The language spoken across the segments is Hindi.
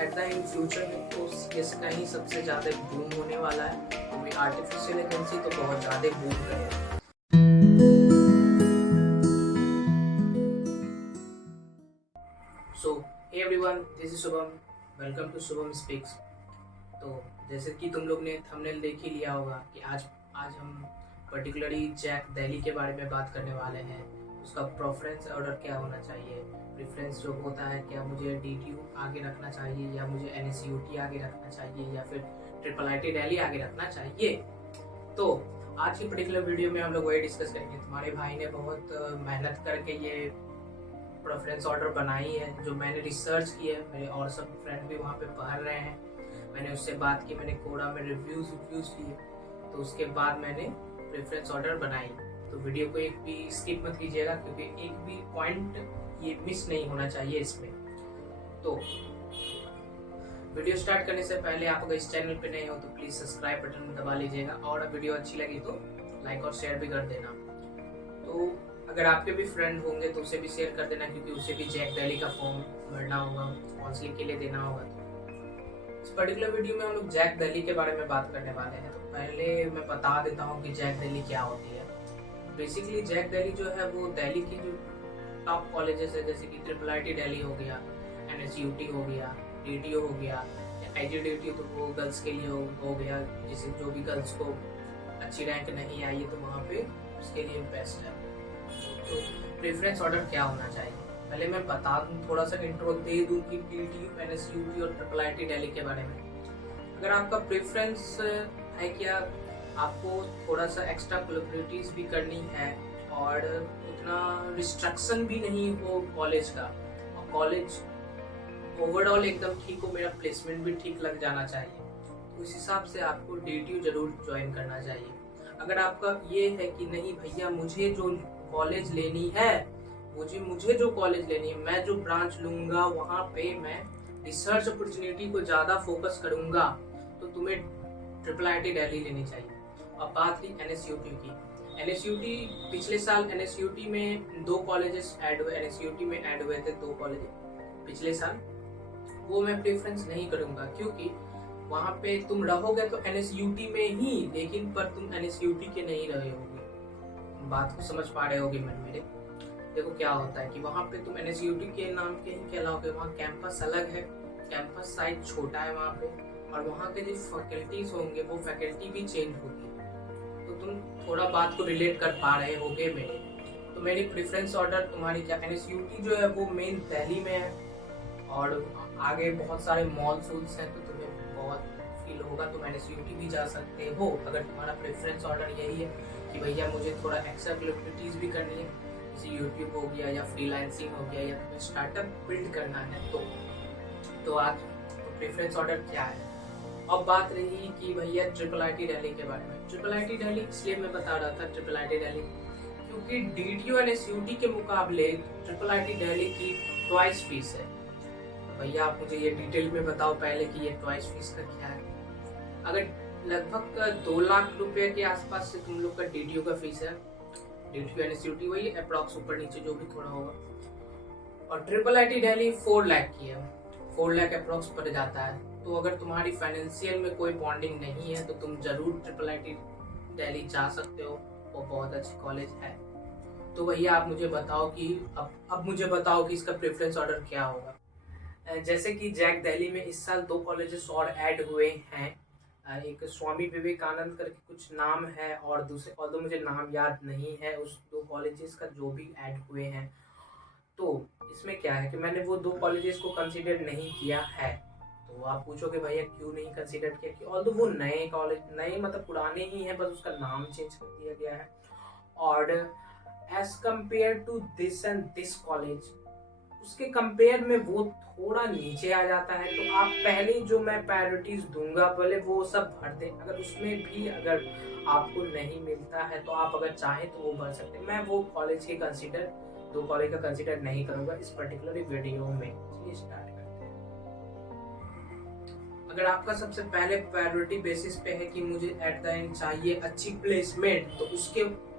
एट द इन फ्यूचर में तो सीएस का ही सबसे ज़्यादा बूम होने वाला है, क्योंकि आर्टिफिशियल इंटेलिजेंस तो बहुत ज़्यादा बूम करेगा। So hey everyone, this is Shubham, welcome to Shubham speaks. तो जैसे कि तुम लोग ने थंबनेल देख ही लिया होगा कि आज हम पर्टिकुलरली जैक दहली के बारे में बात करने वाले हैं। उसका प्रेफरेंस ऑर्डर क्या होना चाहिए, प्रेफरेंस जो होता है, क्या मुझे डीटीयू आगे रखना चाहिए या मुझे एनएसयूटी आगे रखना चाहिए या फिर ट्रिपल आईटी दिल्ली आगे रखना चाहिए। तो आज की पर्टिकुलर वीडियो में हम लोग वही डिस्कस करेंगे। तुम्हारे भाई ने बहुत मेहनत करके ये प्रेफरेंस ऑर्डर बनाई है, जो मैंने रिसर्च की है, मेरे और सब फ्रेंड भी वहाँ पे पढ़ रहे हैं। मैंने उससे बात की, मैंने कोड़ा में रिव्यूज लिए, तो उसके बाद मैंने प्रेफरेंस ऑर्डर बनाई। तो वीडियो को एक भी स्किप मत कीजिएगा, क्योंकि एक भी पॉइंट ये मिस नहीं होना चाहिए इसमें। तो वीडियो स्टार्ट करने से पहले आप अगर इस चैनल पे नए हो तो प्लीज सब्सक्राइब बटन दबा लीजिएगा, और वीडियो अच्छी लगी तो लाइक और शेयर भी कर देना। तो अगर आपके भी फ्रेंड होंगे तो उसे भी शेयर कर देना, क्योंकि उसे भी जैक दहली का फॉर्म भरना होगा, काउंसलिंग के लिए देना होगा। तो इस पर्टिकुलर वीडियो में हम लोग जैक दहली के बारे में बात करने वाले हैं। तो पहले मैं बता देता हूँ कि जैक दहली क्या होती है। बेसिकली जैक दहली जो है वो दिल्ली की जो टॉप कॉलेजेस है, जैसे कि ट्रिपल आईटी दिल्ली हो गया, एनएसयूटी हो गया, डीटीयू हो गया, आईजीडीटी तो वो गर्ल्स के लिए हो गया, जिसे जो भी गर्ल्स को अच्छी रैंक नहीं आई है तो वहाँ पे उसके लिए बेस्ट है। तो प्रेफरेंस ऑर्डर क्या होना चाहिए, पहले मैं बता दूं, थोड़ा सा इंट्रो दे दूं कि डीटीयू, एनएसयूटी और ट्रिपल आईटी दिल्ली के बारे में। अगर आपका प्रेफरेंस है क्या, आपको थोड़ा सा एक्स्ट्रा कोलैबोरेटिव्स भी करनी है और उतना रिस्ट्रिक्शन भी नहीं हो कॉलेज का, और कॉलेज ओवरऑल एकदम ठीक हो, मेरा प्लेसमेंट भी ठीक लग जाना चाहिए, तो उस हिसाब से आपको डीटीयू जरूर ज्वाइन करना चाहिए। अगर आपका ये है कि नहीं भैया, मुझे जो कॉलेज लेनी है, मुझे जो कॉलेज लेनी है, मैं जो ब्रांच लूंगा वहाँ पे मैं रिसर्च अपॉर्चुनिटी को ज़्यादा फोकस करूंगा, तो तुम्हें ट्रिपल आईटी दिल्ली लेनी चाहिए। अब बात रही एनएसयूटी की। एनएसयूटी पिछले साल एनएसयूटी में 2 कॉलेजेस ऐड हुए, एनएसयूटी में ऐड हुए थे 2 कॉलेज पिछले साल। वो मैं प्रेफरेंस नहीं करूंगा, क्योंकि वहाँ पे तुम रहोगे तो एनएसयूटी में ही, लेकिन पर तुम एनएसयूटी के नहीं रहे होगे। बात को समझ पा रहे होगे मेरे। देखो क्या होता है कि वहाँ पे तुम एनएसयूटी के नाम के ही कहलाओगे, वहाँ कैंपस अलग है, कैंपस साइज छोटा है वहाँ पे, और वहाँ के जो फैकल्टीज होंगे वो फैकल्टी भी चेंज होगी, तो तुम थोड़ा बात को रिलेट कर पा रहे होगे मेरे। तो मेरी प्रेफरेंस ऑर्डर तुम्हारी क्या, एनएसयूटी जो है वो मेन दिल्ली में है, और आगे बहुत सारे मॉल्स वॉल्स हैं, तो तुम्हें बहुत फील होगा, तुम एनएसयूटी भी जा सकते हो अगर तुम्हारा प्रेफरेंस ऑर्डर यही है कि भैया मुझे थोड़ा एक्स्ट्रा एक्टिविटीज भी करनी है, जैसे यूट्यूब हो गया या फ्रीलांसिंग हो गया या तुम्हें स्टार्टअप बिल्ड करना है। तो आज तो प्रेफरेंस ऑर्डर क्या है। अब बात रही कि भैया ट्रिपल आईटी दिल्ली के बारे में। ट्रिपल आईटी दिल्ली इसलिए मैं बता रहा था ट्रिपल आईटी दिल्ली, क्योंकि डीटीयू एनएसयूटी के मुकाबले ट्रिपल आईटी दिल्ली की ट्वाइस फीस है। भैया आप मुझे ये डिटेल में बताओ पहले कि ये ट्वाइस फीस का क्या है। अगर लगभग 2 लाख रुपए के आसपास से तुम लोग का डीटीयू का फीस है, डीटीयू एनएसयूटी वही अप्रॉक्स ऊपर नीचे जो भी थोड़ा होगा, और ट्रिपल आईटी दिल्ली 4 लाख की है, 4 लाख अप्रॉक्स पड़ जाता है। तो अगर तुम्हारी फाइनेंशियल में कोई बॉन्डिंग नहीं है तो तुम जरूर ट्रिपल आईटी दिल्ली जा सकते हो, वो बहुत अच्छी कॉलेज है। तो भैया आप मुझे बताओ कि अब मुझे बताओ कि इसका प्रेफरेंस ऑर्डर क्या होगा। जैसे कि जैक दिल्ली में इस साल 2 कॉलेजेस और ऐड हुए हैं, एक स्वामी विवेकानंद करके कुछ नाम है, और दूसरे ऑल्दो मुझे नाम याद नहीं है उस 2 कॉलेजेस का जो भी ऐड हुए हैं। तो इसमें क्या है कि मैंने वो 2 कॉलेजेस को कंसीडर नहीं किया है। तो आप पूछोगे भैया क्यों नहीं कंसीडर किया, कि ऑल्दो वो नए कॉलेज, नए मतलब पुराने ही हैं, बस उसका नाम चेंज कर दिया गया है, और as compare to this and this college, उसके कंपेयर में वो थोड़ा नीचे आ जाता है। तो आप पहले जो मैं प्रायोरिटीज दूंगा पहले वो सब भर दें, अगर उसमें भी अगर आपको नहीं मिलता है तो आप अगर चाहें तो वो भर सकते हैं। मैं वो कॉलेज के कंसीडर 2 कॉलेज का कंसीडर नहीं करूंगा इस पर्टिकुलर वीडियो में। चलिए स्टार्ट करते हैं। अगर आपका सबसे पहले प्रायोरिटी बेसिस पे है कि मुझे एट द एंड चाहिए अच्छी प्लेसमेंट, तो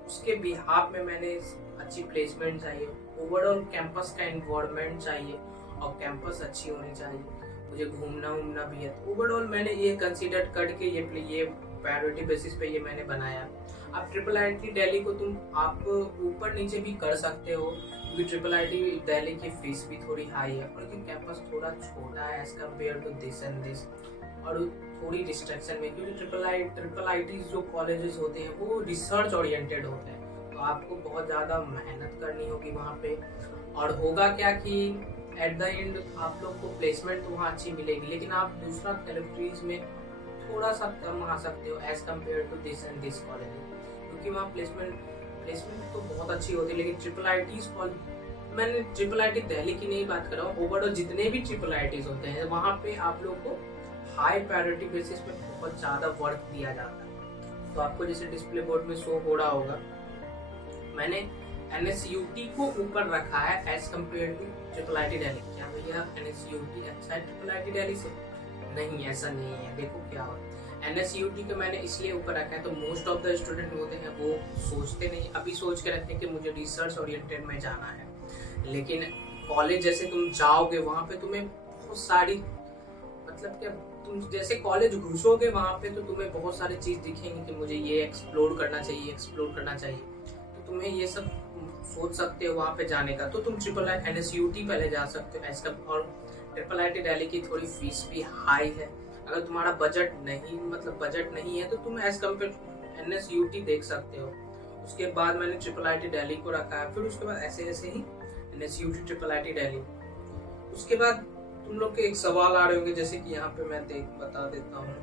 उसके बिहाफ में मैंने अच्छी प्लेसमेंट चाहिए, ओवरऑल कैंपस का एनवायरनमेंट चाहिए, और कैंपस अच्छी होनी चाहिए, मुझे घूमना वूमना भी है। तो ओवरऑल मैंने ये कंसीडर करके ये प्रायोरिटी बेसिस पे ये मैंने बनाया। अब ट्रिपल आईटी दिल्ली को आप ऊपर नीचे भी कर सकते हो, क्योंकि ट्रिपल आईटी दिल्ली की फीस भी थोड़ी हाई है और क्योंकि कैंपस थोड़ा छोटा है as compare to this and this, और थोड़ी डिस्ट्रैक्शन में, क्योंकि ट्रिपल आईटी जो कॉलेजेस होते हैं वो रिसर्च ओरिएंटेड होते हैं, तो आपको बहुत ज़्यादा मेहनत करनी होगी वहाँ पे। और होगा क्या कि एट द एंड आप लोग को प्लेसमेंट तो वहाँ अच्छी मिलेगी, लेकिन आप दूसरा कैटेगरीज में थोड़ा सा कम आ सकते हो as compare to this and this college, क्योंकि वहाँ प्लेसमेंट तो बहुत अच्छी होती है। लेकिन ट्रिपल आईटीज कॉलेज, मैंने ट्रिपल आईटी दिल्ली की नहीं बात कर रहा हूँ, ओवरऑल जितने भी ट्रिपल आईटीज होते हैं वहाँ पे आप लोग को हाई प्रायोरिटी बेसिस पे बहुत ज़्यादा वर्क दिया जाता है। तो आपको जैसे डिस्प्ले बोर्ड में शो हो रहा होगा, मैंने NSUT को ऊपर रखा है as compare to triple IT Delhi. क्या भैया NSUT अच्छा है ट्रिपल आईटी दिल्ली से? नहीं, ऐसा नहीं है। देखो क्या हो, NSUT को मैंने इसलिए ऊपर रखा है, तो मोस्ट ऑफ द स्टूडेंट होते हैं वो सोचते नहीं, अभी सोच के रखते हैं कि मुझे रिसर्च ओरिएंटेड में जाना है, लेकिन कॉलेज जैसे तुम जाओगे वहाँ पे तुम्हें बहुत सारी, मतलब क्या, तुम जैसे कॉलेज घुसोगे वहाँ पे तो तुम्हें बहुत सारी चीज़ दिखेंगी कि मुझे ये एक्सप्लोर करना चाहिए, तो तुम्हें ये सब सोच सकते हो वहाँ पे जाने का। तो तुम ट्रिपल आई NSUT पहले जा सकते हो ऐसा। और ट्रिपल आईटी दिल्ली की थोड़ी फीस भी हाई है, अगर तुम्हारा बजट नहीं है तो तुम एज कम्पेयर NSUT देख सकते हो। उसके बाद मैंने ट्रिपल आईटी दिल्ली को रखा है, फिर उसके बाद ऐसे ही NSUT ट्रिपल आईटी दिल्ली। उसके बाद तुम लोग के एक सवाल आ रहे होंगे, जैसे कि यहाँ पे मैं बता देता हूँ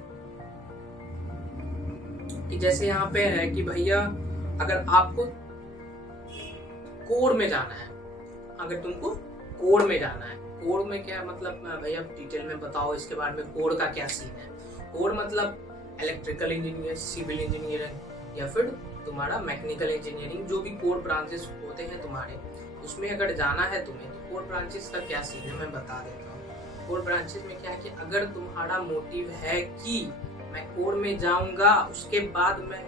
कि जैसे यहाँ पे है कि भैया अगर आपको कोर में जाना है, अगर तुमको कोर में जाना है, कोर में क्या मतलब भैया डिटेल में बताओ इसके बारे में, कोर का क्या सीन है? कोर मतलब इलेक्ट्रिकल इंजीनियर, सिविल इंजीनियरिंग या फिर तुम्हारा मैकेनिकल इंजीनियरिंग, जो भी कोर ब्रांचेस होते हैं तुम्हारे, उसमें अगर जाना है तुम्हें तो कोर ब्रांचेस का क्या सीन है मैं बता देता हूँ। कोर ब्रांचेस में क्या है कि अगर तुम्हारा मोटिव है कि मैं कोर में जाऊंगा उसके बाद मैं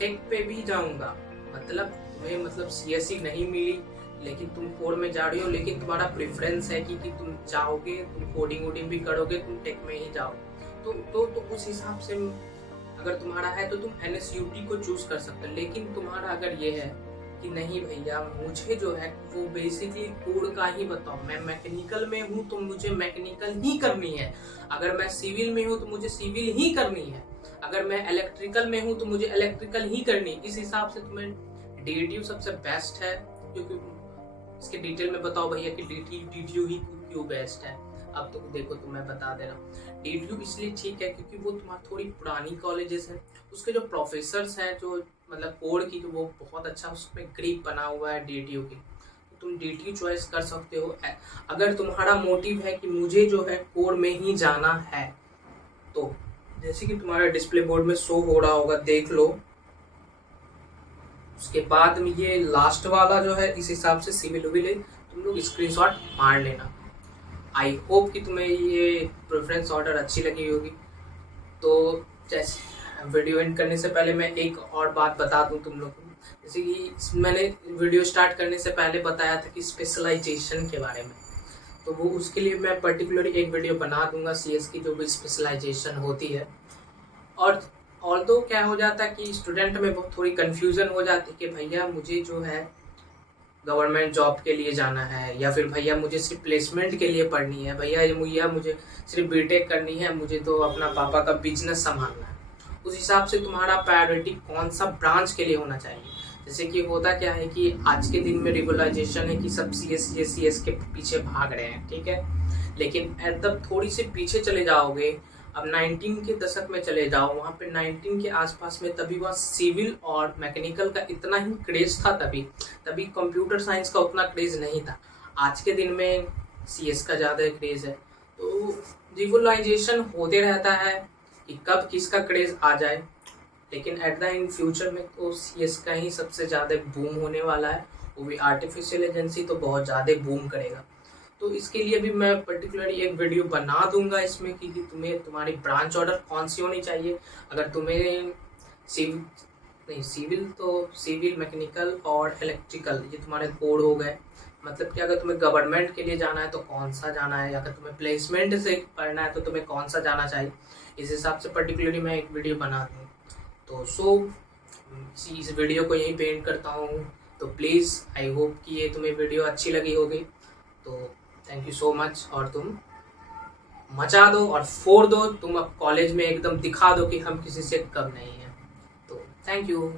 टेक पे भी जाऊंगा, मतलब तुम्हें CSE नहीं मिली लेकिन तुम कोर में जा रही हो, लेकिन तुम्हारा प्रेफरेंस है कि तुम चाहोगे, तुम कोडिंग वोडिंग भी करोगे, तुम टेक में ही जाओ, तो उस हिसाब से अगर तुम्हारा है तो तुम NSUT को चूज कर सकते हो। लेकिन तुम्हारा अगर ये है कि नहीं भैया मुझे जो है वो बेसिकली कोड का ही बताओ, मैं मैकेनिकल में हूँ तो मुझे मैकेनिकल ही करनी है, अगर मैं सिविल में हूँ तो मुझे सिविल ही करनी है, अगर मैं इलेक्ट्रिकल में हूँ तो मुझे इलेक्ट्रिकल ही करनी है, इस हिसाब से तुम्हें DTU सबसे बेस्ट है। क्योंकि इसके डिटेल में बताओ भैया कि DTU ही क्यों बेस्ट है। अब तो देखो तो मैं बता दे रहा हूँ, DTU इसलिए ठीक है क्योंकि वो तुम्हारी थोड़ी पुरानी कॉलेजेस है, उसके जो प्रोफेसर्स हैं जो कोड की, तो वो बहुत अच्छा उसमें ग्रिप बना हुआ है DTU की, तो तुम DTU चॉइस कर सकते हो। अगर तुम्हारा मोटिव है कि मुझे जो है कोड में ही जाना है, तो जैसे कि तुम्हारा डिस्प्ले बोर्ड में शो हो रहा होगा, देख लो। उसके बाद में ये लास्ट वाला जो है, इस हिसाब से सिविल विल तुम लोग स्क्रीनशॉट मार लेना। आई होप कि तुम्हें ये प्रेफरेंस ऑर्डर अच्छी लगी होगी। तो जैसे वीडियो एंड करने से पहले मैं एक और बात बता दूं तुम लोग को, जैसे कि मैंने वीडियो स्टार्ट करने से पहले बताया था कि स्पेशलाइजेशन के बारे में, तो वो उसके लिए मैं पर्टिकुलरली एक वीडियो बना दूंगा CS की जो भी स्पेशलाइजेशन होती है। और ऑल्दो क्या हो जाता है कि स्टूडेंट में बहुत थोड़ी कन्फ्यूज़न हो जाती है कि भैया मुझे जो है गवर्नमेंट जॉब के लिए जाना है, या फिर भैया मुझे सिर्फ प्लेसमेंट के लिए पढ़नी है, भैया मुझे सिर्फ बीटेक करनी है, मुझे तो अपना पापा का बिजनेस संभालना है। उस हिसाब से तुम्हारा प्रायोरिटी कौन सा ब्रांच के लिए होना चाहिए। जैसे कि होता क्या है कि आज के दिन में रिवलाइजेशन है कि सब CS के पीछे भाग रहे हैं, ठीक है, लेकिन तब थोड़ी सी पीछे चले जाओगे, अब 19 के दशक में चले जाओ, वहाँ पे 19 के आसपास में तभी वहाँ सिविल और मैकेनिकल का इतना ही क्रेज था, तभी कंप्यूटर साइंस का उतना क्रेज नहीं था। आज के दिन में CS का ज़्यादा क्रेज है, तो रिवलाइजेशन होते रहता है कि कब किसका क्रेज आ जाए, लेकिन एट द इन फ्यूचर में तो CS का ही सबसे ज़्यादा बूम होने वाला है, वो भी आर्टिफिशियल इंटेलिजेंस तो बहुत ज़्यादा बूम करेगा। तो इसके लिए भी मैं पर्टिकुलरली एक वीडियो बना दूंगा इसमें कि तुम्हें तुम्हारी ब्रांच ऑर्डर कौन सी होनी चाहिए। अगर तुम्हें सिविल मैकेनिकल और इलेक्ट्रिकल ये तुम्हारे कोड हो गए, मतलब कि अगर तुम्हें गवर्नमेंट के लिए जाना है तो कौन सा जाना है, अगर तुम्हें प्लेसमेंट से पढ़ना है तो तुम्हें कौन सा जाना चाहिए, इस हिसाब से पर्टिकुलरली मैं एक वीडियो बना दूँ। तो इस वीडियो को यहीं पे एंड करता हूँ। तो प्लीज़ आई होप कि ये तुम्हें वीडियो अच्छी लगी होगी। तो थैंक यू सो मच, और तुम मचा दो और फोड़ दो, तुम अब कॉलेज में एकदम दिखा दो कि हम किसी से कम नहीं हैं। तो थैंक यू।